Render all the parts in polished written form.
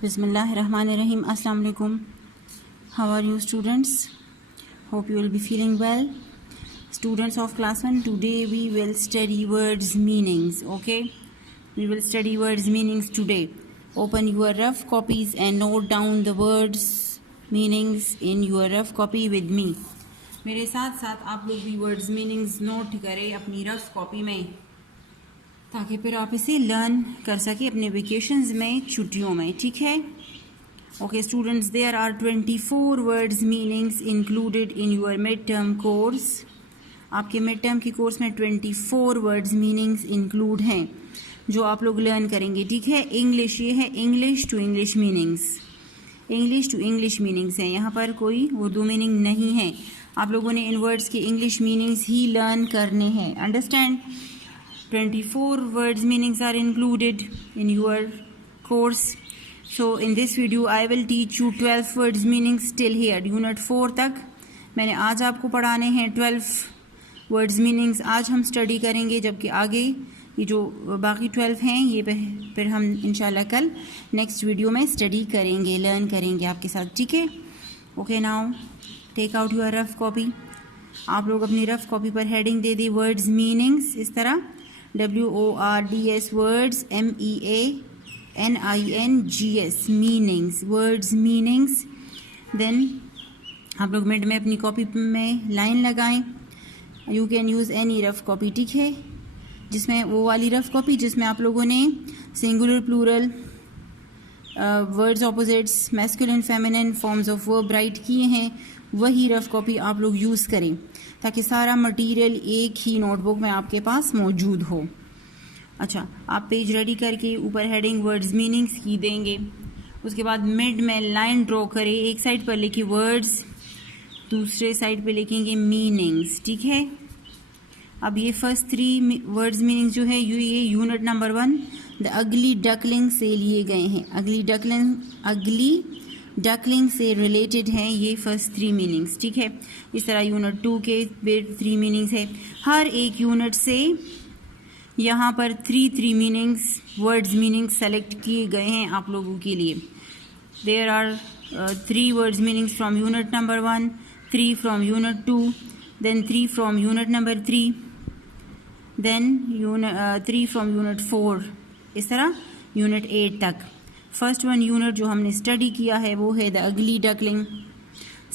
Bismillahirrahmanirrahim. Assalamu alaikum. How are you, students? Hope you will be feeling well. Students of class 1, today we will study words meanings. Okay, we will study words meanings today. Open your rough copies and note down the words meanings in your rough copy with me. मेरे साथ साथ आप लोग भी words meanings note करें अपनी rough copy में, ताकि फिर आप इसे लर्न कर सके अपने वेकेशंस में, छुट्टियों में. ठीक है. Okay students, there are 24 words meanings included in your mid term course. आपके मिड टर्म की कोर्स में 24 वर्ड्स मीनिंग्स इंक्लूड हैं जो आप लोग लर्न करेंगे. ठीक है. इंग्लिश, ये है English to English meanings. English to English meanings हैं, यहाँ पर कोई उर्दू मीनिंग नहीं है. आप लोगों ने इन वर्ड्स के इंग्लिश मीनिंग्स ही लर्न करने हैं. Understand. 24 words meanings are included in your course. So in this video I will teach you 12 words meanings till here, unit 4 तक मैंने आज आपको पढ़ाने हैं 12 words meanings. आज हम स्टडी करेंगे, जबकि आगे ये जो बाकी 12 हैं ये फिर हम इंशाल्लाह कल नेक्स्ट वीडियो में स्टडी करेंगे, लर्न करेंगे आपके साथ. ठीक है. Okay, now take out your rough copy. आप लोग अपनी रफ कॉपी पर हेडिंग दे दी वर्ड्स मीनिंग्स इस तरह, WORDS words, MEANINGS meanings, words meanings. Then आप लोग मिड में अपनी कॉपी में लाइन लगाएं. You can use any rough copy. ठीक है. जिसमें वो वाली रफ कॉपी जिसमें आप लोगों ने singular plural words opposites masculine feminine forms of verb write किए हैं, वही रफ कॉपी आप लोग यूज़ करें, ताकि सारा मटेरियल एक ही नोटबुक में आपके पास मौजूद हो. अच्छा, आप पेज रेडी करके ऊपर हेडिंग वर्ड्स मीनिंग्स की देंगे. उसके बाद मिड में लाइन ड्रॉ करें. एक साइड पर लिखिए वर्ड्स, दूसरे साइड पे लिखेंगे मीनिंग्स. ठीक है. अब ये फर्स्ट 3 वर्ड्स मीनिंग्स जो है ये unit number 1 the ugly duckling से लिए गए हैं. अगली डकलिंग से रिलेटेड हैं ये फर्स्ट 3 मीनिंग्स. ठीक है. इस तरह यूनिट 2 के 3 मीनिंग्स है. हर एक यूनिट से यहाँ पर 3 मीनिंग्स वर्ड्स मीनिंग्स सेलेक्ट किए गए हैं आप लोगों के लिए. There are 3 words meanings from unit number 1, 3 from unit 2, then 3 from unit number 3, then 3 from unit 4, इस तरह यूनिट 8 तक. फर्स्ट वन यूनिट जो हमने स्टडी किया है वो है the ugly duckling.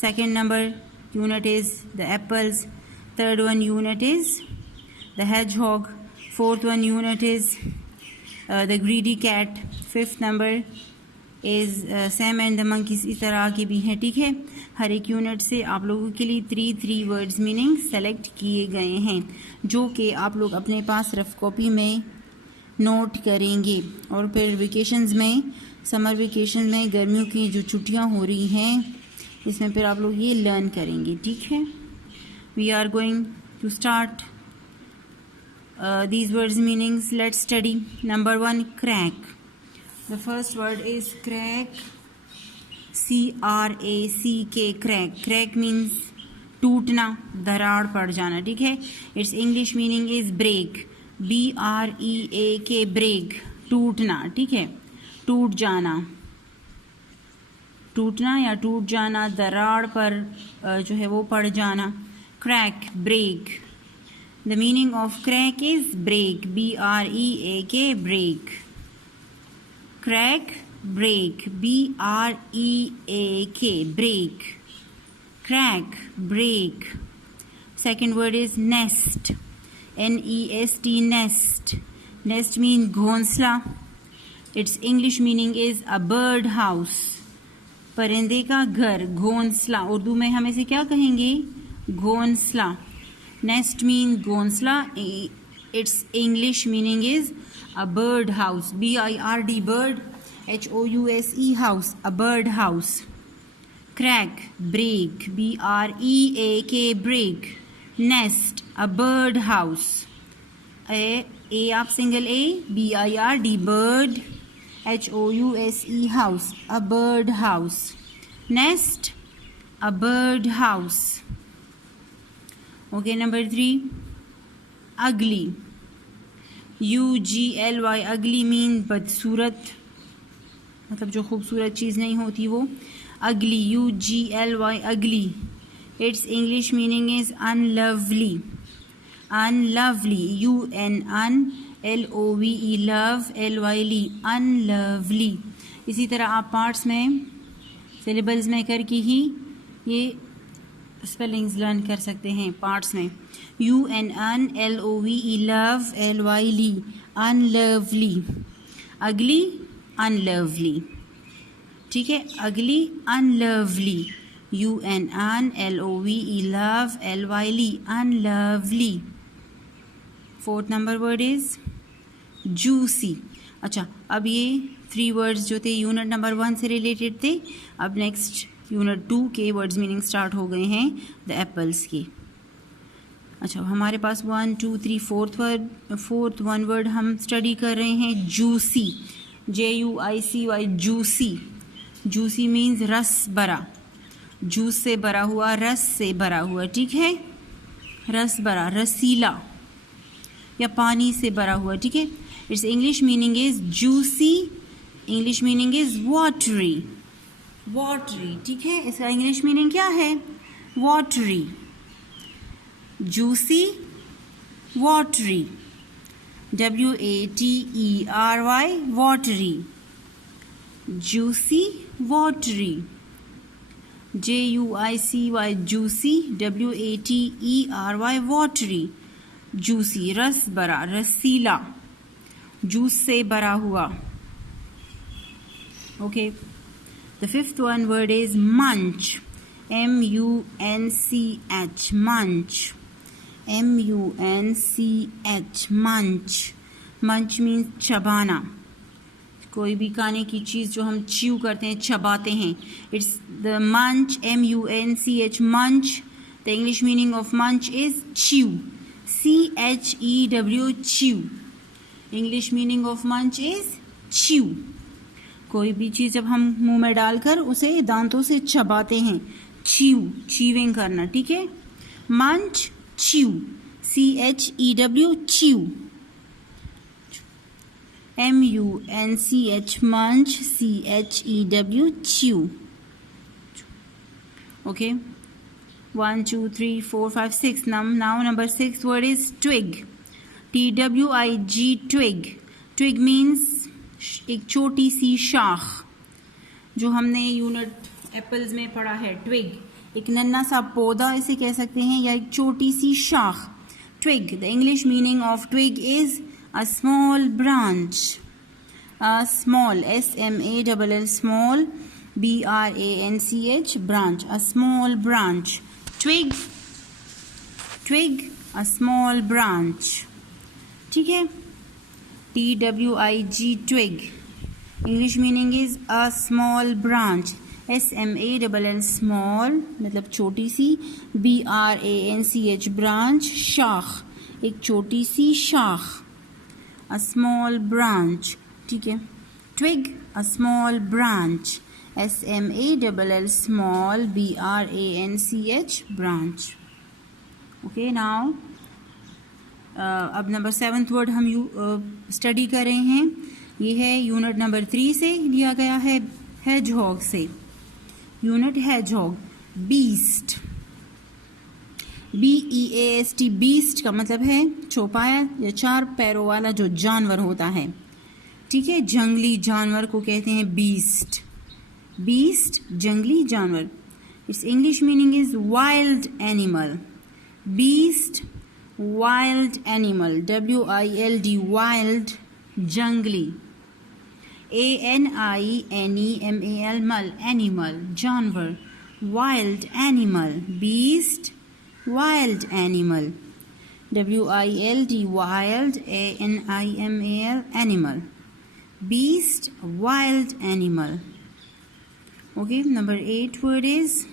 Second number unit is the apples. Third one unit is the hedgehog. Fourth one unit is the greedy cat. Fifth number is Sam and the monkeys. इस तरह के भी हैं. ठीक है. हर एक यूनिट से आप लोगों के लिए 3 वर्ड्स मीनिंग सेलेक्ट किए गए हैं, जो कि आप लोग अपने पास रफ कॉपी में नोट करेंगे. और फिर वेकेशंस में, समर वेकेशन में, गर्मियों की जो छुट्टियां हो रही हैं, इसमें फिर आप लोग ये लर्न करेंगे. ठीक है. We are going to start these words meanings. Let's study. Number 1, crack. The first word is crack. CRACK. crack. Crack means टूटना, दरार पड़ जाना. ठीक है. Its English meaning is break. BREAK. break. टूटना. ठीक है. टूट जाना, टूटना या टूट जाना, दरार पर जो है वो पड़ जाना. Crack, break. The meaning of crack is break. BREAK. break. Crack, break. BREAK. break. Crack, break. Second word is nest. NEST. nest. Nest means घोंसला. Its English meaning is a bird house. परिंदे का घर, घोंसला. उर्दू में हम इसे क्या कहेंगे? घोंसला. Nest means घोंसला. Its English meaning is a bird house. BIRD bird. HOUSE house. A bird house. Crack, break. BREAK. break. Nest, a bird house. A आप single A. BIRD bird. HOUSE house. A bird house. Nest, a bird house. Okay, number 3, ugly. UGLY. ugly means बदसूरत. मतलब जो खूबसूरत चीज़ नहीं होती वो. ugly, UGLY, ugly. Its English meaning is unlovely. Unlovely, UNLOVE, love, LYLE, unlovely. इसी तरह आप पार्ट्स में सिलेबल्स में करके ही ये स्पेलिंग्स लर्न कर सकते हैं. पार्ट्स में UNLOVE, love, LYLE, unlovely. ugly, unlovely. ठीक है, ugly, unlovely. UNLOVE, love, LYLE, unlovely. Fourth number word is juicy. अच्छा, अब ये 3 वर्ड्स जो थे यूनिट नंबर 1 से रिलेटेड थे. अब नेक्स्ट यूनिट 2 के वर्ड्स मीनिंग स्टार्ट हो गए हैं द एप्पल्स के. अच्छा, हमारे पास 1 2 3 फोर्थ वन वर्ड हम स्टडी कर रहे हैं juicy. JUICY, juicy. Juicy means रस भरा. जूस से भरा हुआ, रस से भरा हुआ. ठीक है, रस भरा, रसीला या पानी से भरा हुआ. ठीक है. It's English meaning is juicy. English meaning is watery. Watery. ठीक है, इसका इंग्लिश मीनिंग क्या है? Watery. Juicy, watery. WATERY, watery. Juicy, watery. JUICY, juicy. WATERY, watery. Juicy, रस भरा, रसीला, जूस से भरा हुआ. Okay. The fifth one word is munch. MUNCH, munch. MUNCH, munch. Munch means चबाना. कोई भी खाने की चीज़ जो हम च्यू करते हैं, चबाते हैं. It's the munch, MUNCH, munch. The English meaning of munch is chew. CHEW, chew. English meaning of munch is chew. कोई भी चीज़ जब हम मुंह में डालकर उसे दांतों से चबाते हैं, chew, chewing करना. ठीक है. munch, chew. CHEW, chew. MUNCH, munch. CHEW, chew. Okay. 1 2 3 4 5 6. Now number 6 word is twig. TWIG, twig. Twig means एक छोटी सी शाख. जो हमने यूनिट एप्पल्स में पढ़ा है, ट्विग एक नन्हा सा पौधा इसे कह सकते हैं, या एक छोटी सी शाख. Twig. The English meaning of twig is a small branch. A small, SMALL, small, BRANCH, branch. A small branch. Twig, twig, a small branch. ठीक है. TWIG, twig. English meaning is a small branch. SMALL, small मतलब छोटी सी. BRANCH, branch, शाख एक छोटी सी शाख. A small branch. ठीक है. Twig, a small branch. SMALL, small, BRANCH, branch. Okay, now अब नंबर 7th वर्ड हम स्टडी कर रहे हैं. ये है यूनिट नंबर 3 से लिया गया है, hedgehog से. Unit hedgehog. beast. BEAST, beast का मतलब है चौपाया या 4 पैरों वाला जो जानवर होता है. ठीक है. जंगली जानवर को कहते हैं beast. beast, जंगली जानवर. It's English meaning is wild animal. beast, wild animal. WILD, wild, जंगली. ANIMAL, mal, animal, जानवर. wild animal. beast, wild animal. WILD, wild, ANIMAL, animal. beast, wild animal. Okay, number 8 word is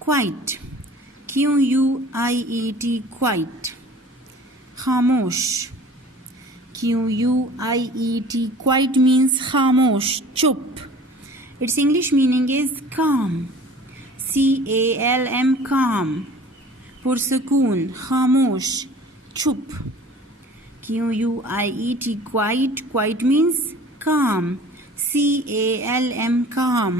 quiet. QUIET, quiet. खामोश. QUIET, quiet means खामोश, चुप. Its English meaning is calm. CALM, calm. पुरसकून, खामोश, चुप. QUIET, quiet. Quiet means calm. CALM calm।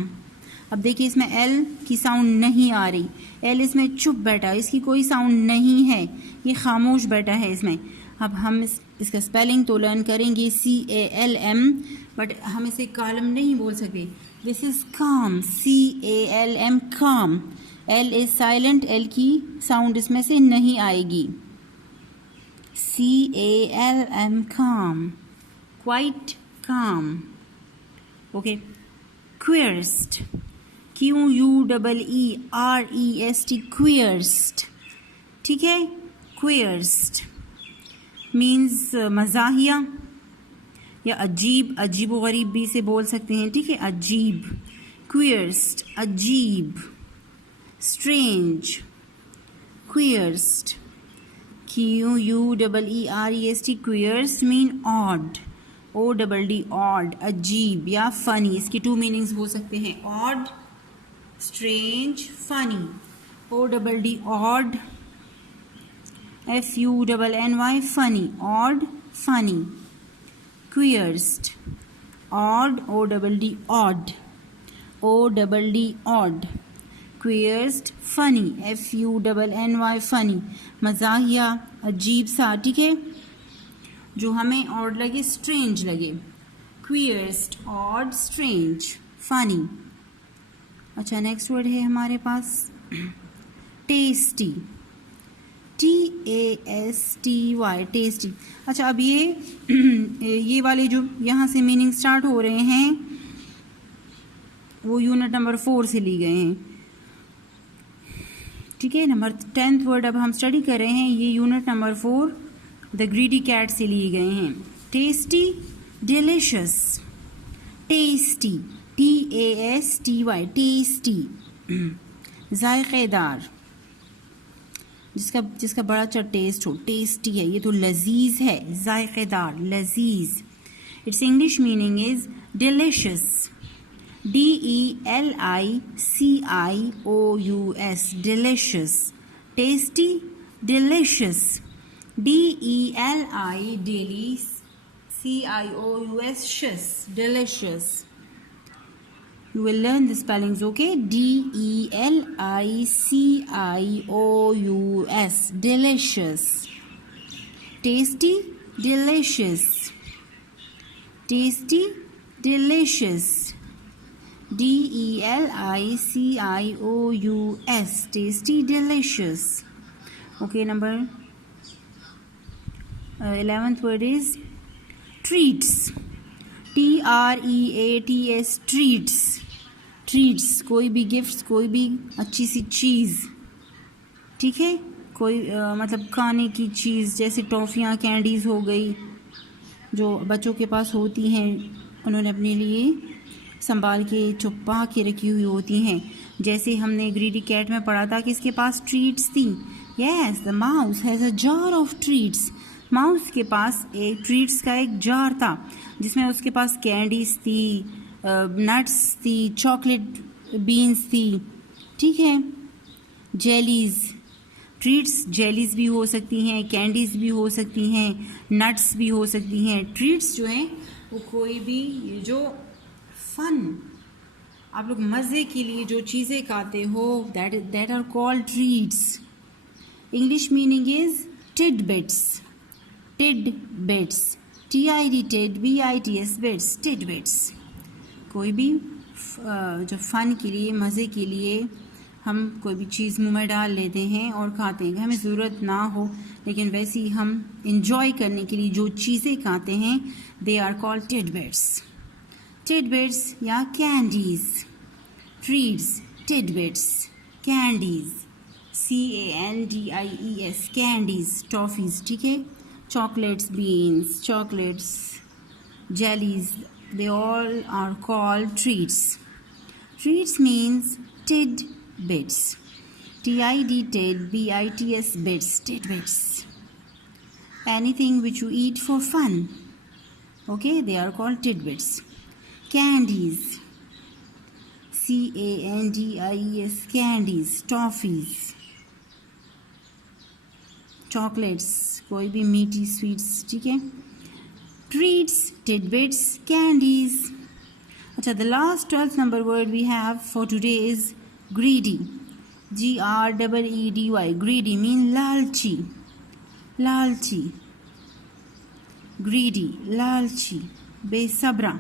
अब देखिए इसमें L की sound नहीं आ रही, L इसमें चुप बैठा, इसकी कोई साउंड नहीं है, ये खामोश बैठा है इसमें। अब हम इसका स्पेलिंग तो लर्न करेंगे CALM, बट हम इसे कालम नहीं बोल सकते। दिस इज काम, CALM काम। L इज साइलेंट, L की साउंड इसमें से नहीं आएगी। CALM calm, quite calm। Okay, queerest, QUEEREST, queerest, ठीक है। queerest मीन्स मज़ाहिया या अजीब, अजीब व गरीब भी से बोल सकते हैं, ठीक है। अजीब, queerest, अजीब। strange, queerest, QUEEREST, queerest mean odd, ODD, odd, अजीब या funny। इसकी 2 मीनिंग्स हो सकते हैं, odd, strange, funny। ODD, odd, FUNNY, funny, odd, funny। queerest, odd, ODD, odd, ODD, odd। queerest, funny, FUNNY, funny, मज़ाहिया, अजीब सा, ठीक है। जो हमें odd लगे, strange लगे। queerest, odd, strange, funny। अच्छा, नेक्स्ट वर्ड है हमारे पास tasty, TASTY, टेस्टी। अच्छा, अब ये वाले जो यहाँ से मीनिंग स्टार्ट हो रहे हैं वो यूनिट नंबर 4 से ली गए हैं, ठीक है। नंबर 10th वर्ड अब हम स्टडी कर रहे हैं, ये unit number 4 the greedy cat से लिए गए हैं। Tasty, delicious, tasty, TASTY, tasty, जायकेदार, जिसका बड़ा अच्छा टेस्ट हो, टेस्टी है। ये तो लजीज है, जायकेदार, लजीज। It's English meaning is delicious, DELICIOUS, delicious. Tasty, delicious, DELICIOUS, delicious। You will learn the spellings, okay? DELICIOUS, delicious। tasty, delicious, tasty, delicious, DELICIOUS, tasty, delicious। Okay, number 11th word is treats, TREATS, treats, treats, कोई भी gifts, कोई भी अच्छी सी चीज़, ठीक है। कोई मतलब खाने की चीज़, जैसे टॉफ़ियाँ, कैंडीज़ हो गई, जो बच्चों के पास होती हैं, उन्होंने अपने लिए संभाल के छुपा के रखी हुई होती हैं। जैसे हमने ग्रीडी कैट में पढ़ा था कि इसके पास ट्रीट्स थी। Yes, the mouse has a jar of treats. Mouse के पास एक ट्रीट्स का एक जार था जिसमें उसके पास कैंडीज़ थी, नट्स थी, चॉकलेट बीन्स थी, ठीक है। जेलीज़, ट्रीट्स जेलीज़ भी हो सकती हैं, कैंडीज़ भी हो सकती हैं, नट्स भी हो सकती हैं। ट्रीट्स जो हैं वो कोई भी जो फन, आप लोग मज़े के लिए जो चीज़ें खाते हो, that are called treats. English meaning is tidbits, tidbits, TID, BITS, bits, tidbits. कोई भी जो फ़न के लिए, मज़े के लिए हम कोई भी चीज़ मुंह में डाल लेते हैं और खाते हैं, हमें ज़रूरत ना हो, लेकिन वैसे ही हम इंजॉय करने के लिए जो चीज़ें खाते हैं, they are called tidbits. Tidbits या candies, treats, tidbits, candies, CANDIES, candies, toffees, ठीक है। Chocolates, beans, chocolates, jellies, they all are called treats. Treats means tidbits, TID, BITS, bits, tidbits. Anything which you eat for fun, okay, they are called tidbits. Candies, CANDIES, candies, toffees, chocolates, कोई भी मीठी sweets, ठीक है। Treats, titbits, candies. अच्छा, the last 12th number word we have for today is greedy. Greedy. Greedy mean lalchi. Lalchi. Greedy, lalchi, besabra.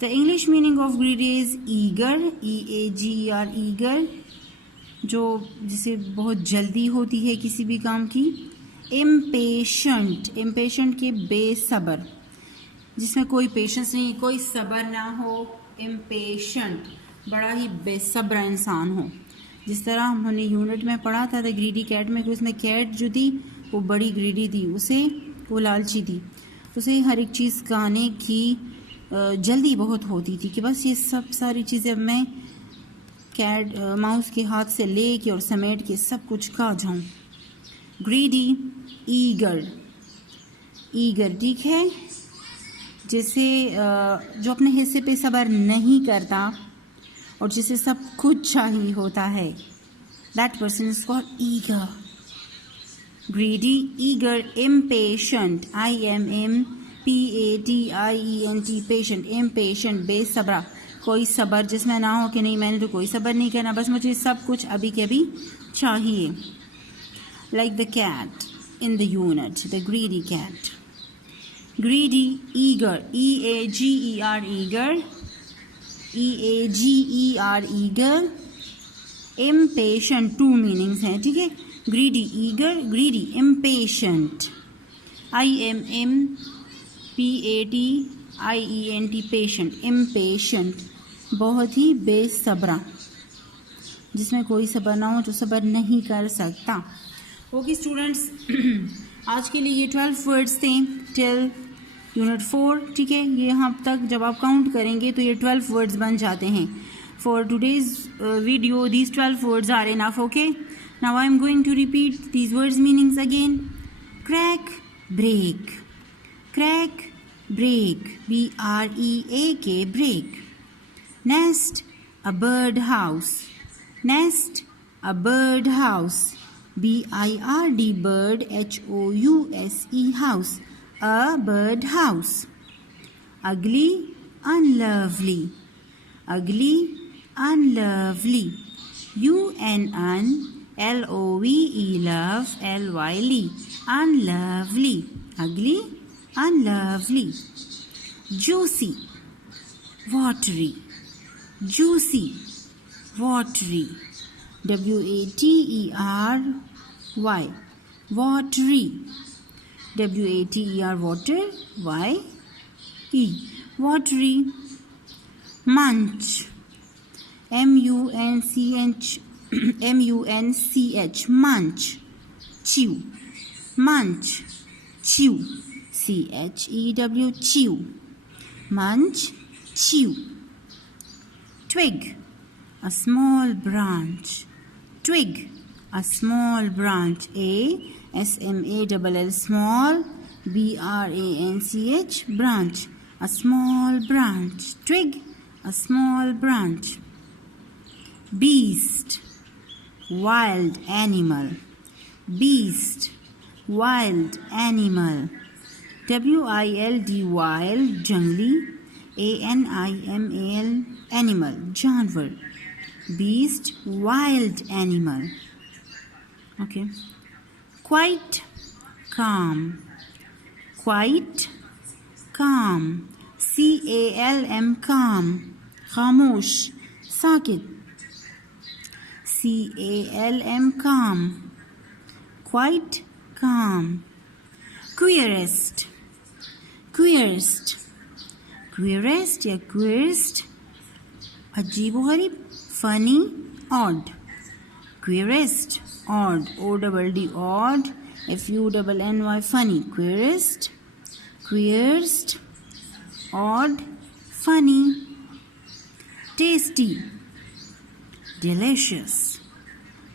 The English meaning of greedy is eager, E-A-G-E-R, eager, जो जिसे बहुत जल्दी होती है किसी भी काम की. Impatient, impatient के बेसब्र, जिसमें कोई पेशेंस नहीं, कोई सब्र ना हो. Impatient, बड़ा ही बेसब्र इंसान हो. जिस तरह हमने यूनिट में पढ़ा था द ग्रीडी कैट में कि उसमें कैट जो थी वो बड़ी ग्रीडी थी, उसे वो लालची थी, उसे हर एक चीज़ खाने की जल्दी बहुत होती थी कि बस ये सब सारी चीज़ें मैं कैट माउस के हाथ से ले के और समेट के सब कुछ खा जाऊं. Greedy, eager. ईगर ठीक है, जैसे जो अपने हिस्से पे सब्र नहीं करता और जिसे सब कुछ चाहिए होता है, that person is called eager. Greedy, eager, impatient, I-M-M-P-A-T-I-E-N-T, patient, impatient, बेसब्रा, कोई सब्र जिसमें ना हो कि नहीं मैंने तो कोई सब्र नहीं करना, बस मुझे सब कुछ अभी के अभी चाहिए. Like the cat in the unit, the greedy cat. Greedy, eager, E-A-G-E-R, eager, E-A-G-E-R, eager. Impatient, two meanings हैं, ठीक है. Greedy, eager, greedy, impatient. I-M-M-P-A-T-I-E-N-T, patient, impatient, बहुत ही बेसब्रा, जिसमें कोई सब्र ना हो, जो सब्र नहीं कर सकता. ओके स्टूडेंट्स, आज के लिए ये 12 वर्ड्स थे टिल यूनिट 4, ठीक है. ये यहाँ तक जब आप काउंट करेंगे तो ये 12 वर्ड्स बन जाते हैं. For today's video, these 12 words are enough, okay? Now I am going to repeat these words meanings again. Crack, break. Crack, break. B-R-E-A-K, break. Nest, a bird house. Nest, a bird house. B-I-R-D, bird, H-O-U-S-E, house. A bird house. Ugly, unlovely. Ugly, unlovely. U-N-N-L-O-V-E, love, L-Y-L-E, unlovely. Ugly, unlovely. Juicy, watery. Juicy, watery. W-A-T-E-R-Y, watery. W-A-T-E-R, water, Y-E, watery. Munch, M-U-N-C-H, M-U-N-C-H, munch, chew. Munch, chew, C-H-E-W, chew. Munch, chew. Twig, a small branch. Twig, a small branch. A-S-M-A-L-L, small, B-R-A-N-C-H, branch. A small branch. Twig, a small branch. Beast, wild animal. Beast, wild animal. W-I-L-D, wild, jungly. A-N-I-M-A-L, animal, जानवर. Beast, wild animal. Okay. Quite, calm. Quite, calm. C-A-L-M, calm. खामोश, साकित. C-A-L-M, calm. Quite calm. Queerest, queerest. Queerest या queerest, अजीबोगरीब, funny, odd. Queerest, odd, O-D-D, odd, F-U-N-N-Y, funny. Queerest, queerest, odd, funny. Tasty, delicious.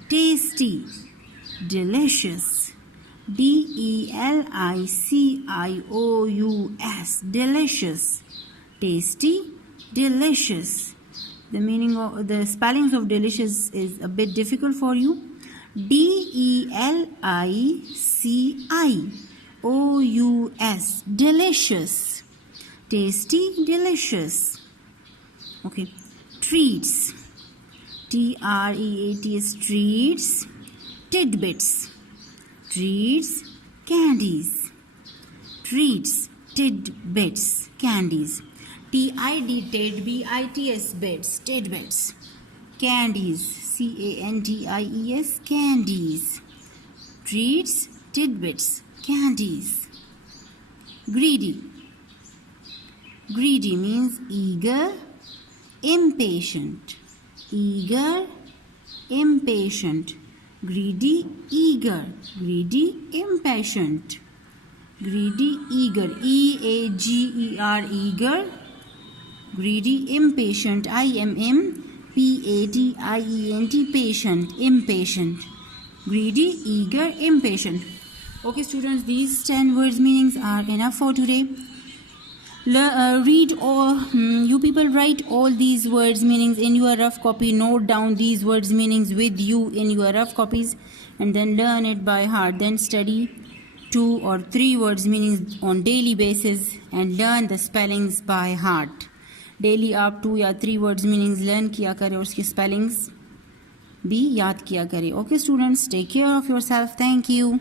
Tasty, delicious. D-E-L-I-C-I-O-U-S, delicious. Tasty, delicious. The meaning of the spellings of delicious is a bit difficult for you. D-E-L-I-C-I-O-U-S, delicious. Tasty, delicious. Okay. Treats. Treats. Treats. Tidbits. Treats. Candies. Treats. Tidbits. Candies. Tidbits. Bits. Tidbits. Candies. Candies. Candies. Treats. Tidbits. Candies. Greedy. Greedy means eager, impatient. Eager, impatient. Greedy, eager. Greedy, impatient. Greedy, eager. EAGER, eager. Greedy, impatient. IMMPATIENT, patient. Impatient. Greedy, eager, impatient. Okay, students, these 10 words meanings are enough for today. Read all, you people write all these words meanings in your rough copy. Note down these words meanings with you in your rough copies and then learn it by heart. Then study 2 or 3 words meanings on daily basis and learn the spellings by heart. Daily आप 2 या 3 words meanings learn किया करें और उसके spellings भी याद किया करें. Okay students, take care of yourself. Thank you.